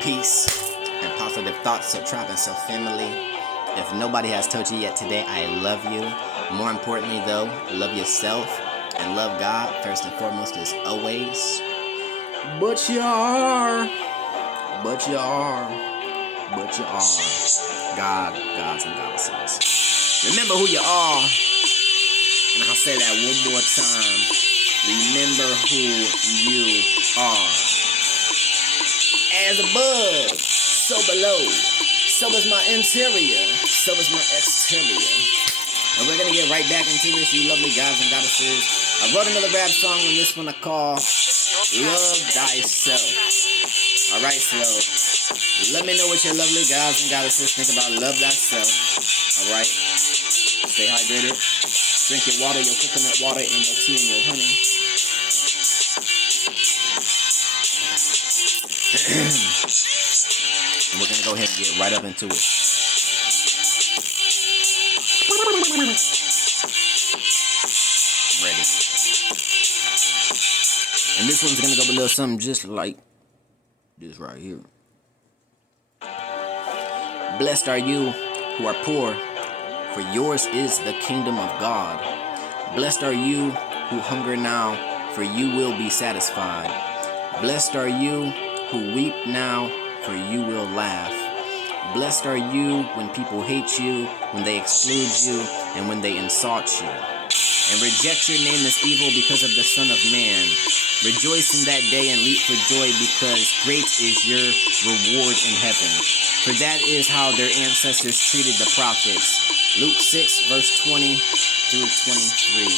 peace, and positive thoughts. So tribe and so family. If nobody has told you yet today, I love you. More importantly though, love yourself and love God first and foremost as always. But you are gods and goddesses. Remember who you are. And I'll say that one more time. Remember who you are. As above, so below. So is my interior. So is my exterior. And we're going to get right back into this, you lovely gods and goddesses. I wrote another rap song on this one I call Love Thyself. Alright, so let me know what your lovely gods and goddesses think about love thyself. Alright? Stay hydrated. Drink your water, your coconut water, and your tea and your honey. And we're going to go ahead and get right up into it. I'm ready. And this one's going to go a little something just like this right here. Blessed are you who are poor, for yours is the kingdom of God. Blessed are you who hunger now, for you will be satisfied. Blessed are you who weep now, for you will laugh. Blessed are you when people hate you, when they exclude you, and when they insult you, and reject your name as evil because of the Son of Man. Rejoice in that day and leap for joy, because great is your reward in heaven. For that is how their ancestors treated the prophets. Luke 6, verse 20 through 23.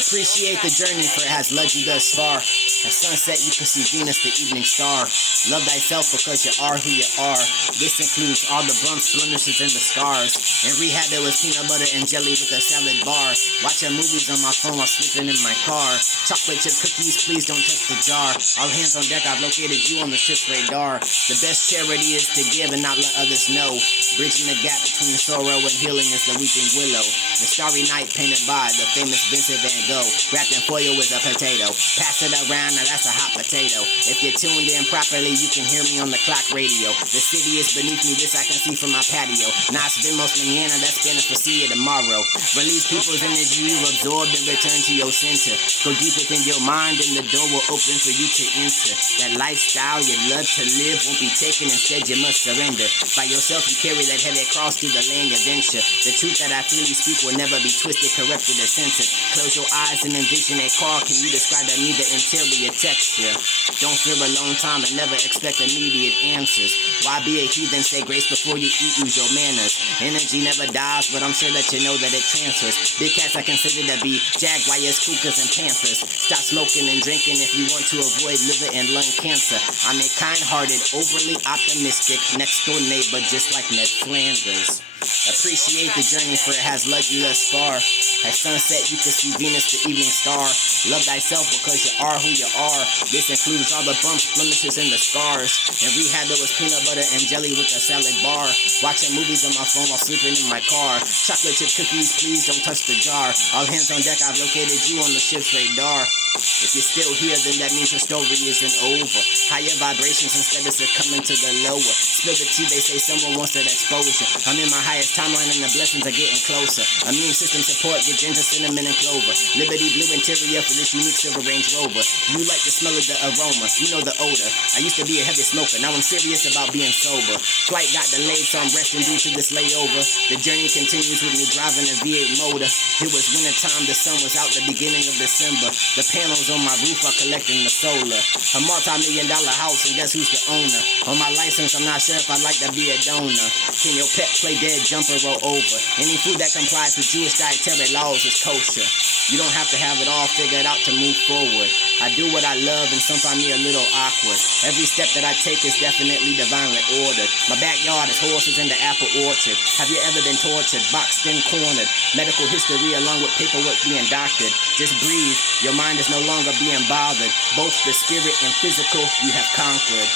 Appreciate the journey, for it has led you thus far. At sunset you can see Venus, the evening star. Love thyself because you are who you are. This includes all the bumps, blemishes, and the scars. In rehab there was peanut butter and jelly with a salad bar. Watching movies on my phone while sleeping in my car. Chocolate chip cookies, please don't touch the jar. All hands on deck, I've located you on the ship's radar. The best charity is to give and not let others know. Bridging the gap between sorrow and healing is the weeping willow. The starry night painted by the famous Vincent Van Gogh. Wrapped in foil with a potato. Pass it around, now that's a hot potato. If you're tuned in properly, you can hear me on the clock radio. The city is beneath me, this I can see from my patio. Nas vemos mañana, that's Spanish for see you tomorrow. Release people's energy you absorbed and return to your center. Go deep within your mind and the door will open for you to enter. That lifestyle you love to live won't be taken, instead you must surrender. By yourself you carry that heavy cross through the land you venture. The truth that I freely speak will never be twisted, corrupted, or censored. Close your eyes and envision a car. Can you describe that neither interior texture? Don't feel a long time and never expect immediate answers. Why be a heathen? Say grace before you eat, use your manners. Energy never dies, but I'm sure that you know that it transfers. Big cats I consider to be jaguars, cougars, and panthers. Stop smoking and drinking if you want to avoid liver and lung cancer. I'm a kind-hearted, overly optimistic, next-door neighbor just like Ned Flanders. Appreciate the journey, for it has led you thus far. At sunset you can see Venus, the evening star. Love thyself because you are who you are. This includes all the bumps, blemishes, and the scars. In rehab there was peanut butter and jelly with a salad bar. Watching movies on my phone while sleeping in my car. Chocolate chip cookies, please don't touch the jar. All hands on deck, I've located you on the ship's radar. If you're still here, then that means your story isn't over. Higher vibrations instead of succumbing to the lower. Spill the tea, they say someone wants that exposure. I'm in my highest timeline and the blessings are getting closer. Immune system support, get ginger, cinnamon, and clover. Liberty blue interior for this unique silver Range Rover. You like the smell of the aroma, you know the odor. I used to be a heavy smoker, now I'm serious about being sober. Flight got delayed, so I'm resting due to this layover. The journey continues with me driving a V8 motor. It was winter time, the sun was out the beginning of December. The panels on my roof are collecting the solar. A multi-million-dollar house, and guess who's the owner? On my license, I'm not sure if I'd like to be a donor. Can your pet play dead, jump, or roll over? Any food that complies with Jewish dietary laws is kosher. You don't have to have it all figured out to move forward. I do what I love, and some find me a little awkward. Every step that I take is definitely divinely ordered. My backyard is horses in the apple orchard. Have you ever been tortured, boxed in, cornered? Medical history along with paperwork being doctored. Just breathe, your mind is no longer being bothered. Both the spirit and physical you have conquered.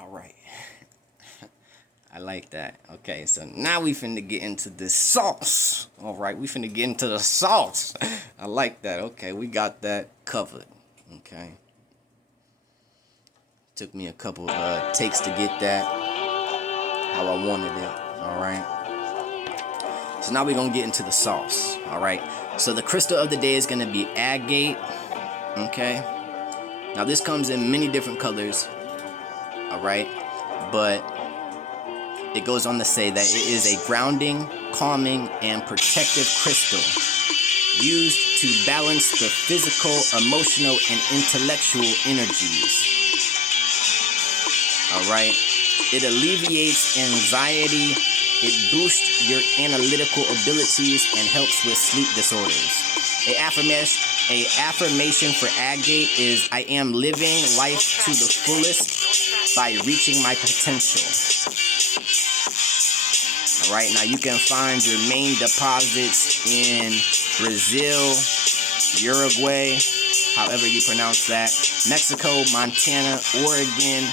All right. I like like that. Okay, so now we finna get into the sauce. All right, we finna get into the sauce. I like that. Okay, we got that covered. Okay. Took me a couple takes to get that how I wanted it. All right. So now we're gonna get into the sauce. All right. So the crystal of the day is gonna be agate. Okay. Now this comes in many different colors. All right, but it goes on to say that it is a grounding, calming, and protective crystal used to balance the physical, emotional, and intellectual energies. All right, it alleviates anxiety, it boosts your analytical abilities, and helps with sleep disorders. A affirmation for agate is, I am living life to the fullest by reaching my potential. All right, now you can find your main deposits in Brazil, Uruguay, however you pronounce that, Mexico, Montana, Oregon,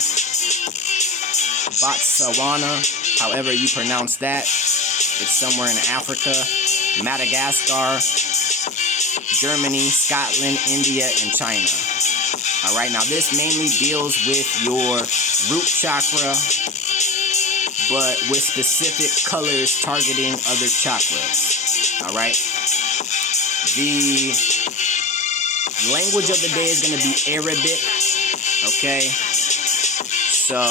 Botswana, however you pronounce that. It's somewhere in Africa, Madagascar, Germany, Scotland, India, and China. All right, now this mainly deals with your root chakra, but with specific colors targeting other chakras. All right. The language of the day is going to be Arabic. Okay. So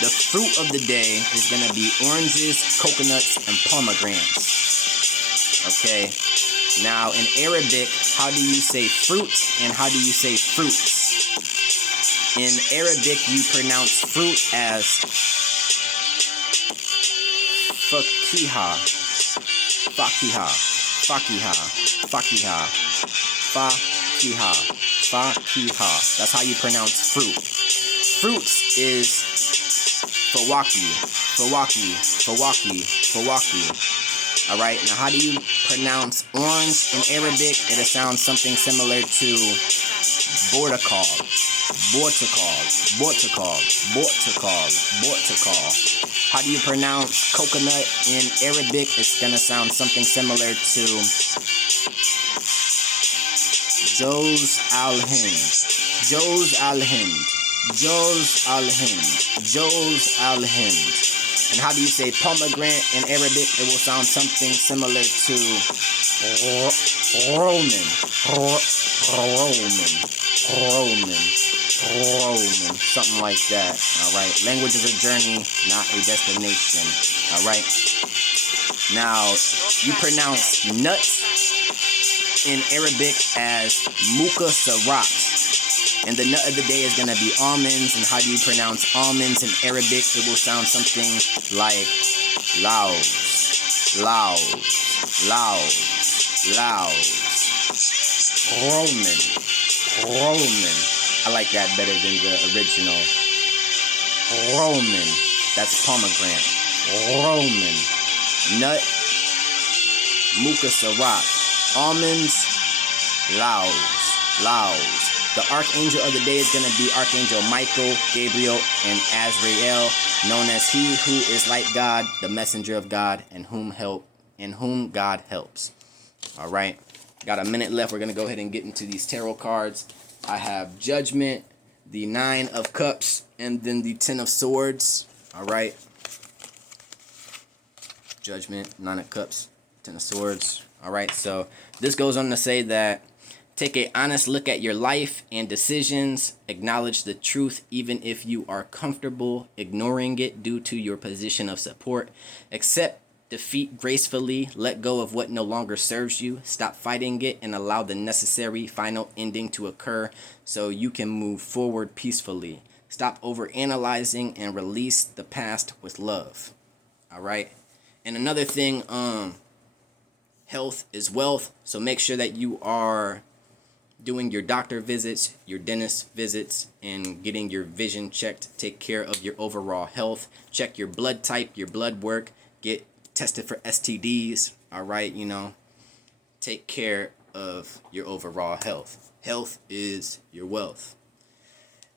the fruit of the day is going to be oranges, coconuts, and pomegranates. Okay. Now, in Arabic, how do you say fruit and how do you say fruits? In Arabic, you pronounce fruit as fakiha, fakiha, fakiha, fakiha, fakiha, fakiha. That's how you pronounce fruit. Fruits is fawaki, fawaki, fawaki, fawaki. All right, now how do you pronounce orange in Arabic? It'll sound something similar to bortakal, bortakal, bortakal, bortakal, bortakal. How do you pronounce coconut in Arabic? It's gonna sound something similar to Josie And The Pussycats, Josie And The Pussycats, Josie And The Pussycats, Josie And The Pussycats. And how do you say pomegranate in Arabic? It will sound something similar to Roman, Roman, Roman, Roman, something like that. All right. Language is a journey, not a destination. All right. Now, you pronounce nuts in Arabic as muka sarat. And the nut of the day is going to be almonds. And how do you pronounce almonds in Arabic? It will sound something like Laos, Laos, Laos, Laos. Roman, Roman. I like that better than the original. Roman. That's pomegranate. Roman. Nut. Muka sarat. Almonds. Laos, Laos. The archangel of the day is going to be Archangel Michael, Gabriel, and Azrael, known as he who is like God, the messenger of God, and whom God helps. All right. Got a minute left. We're going to go ahead and get into these tarot cards. I have Judgment, the 9 of Cups, and then the 10 of Swords. All right. Judgment, 9 of Cups, 10 of Swords. All right. So this goes on to say that take an honest look at your life and decisions. Acknowledge the truth even if you are comfortable ignoring it due to your position of support. Accept defeat gracefully. Let go of what no longer serves you. Stop fighting it and allow the necessary final ending to occur so you can move forward peacefully. Stop overanalyzing and release the past with love. All right. And another thing, health is wealth. So make sure that you are doing your doctor visits, your dentist visits, and getting your vision checked. Take care of your overall health. Check your blood type, your blood work. Get tested for STDs. All right, you know, take care of your overall health. Health is your wealth.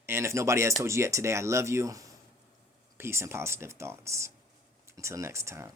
And if nobody has told you yet today, I love you. Peace and positive thoughts. Until next time.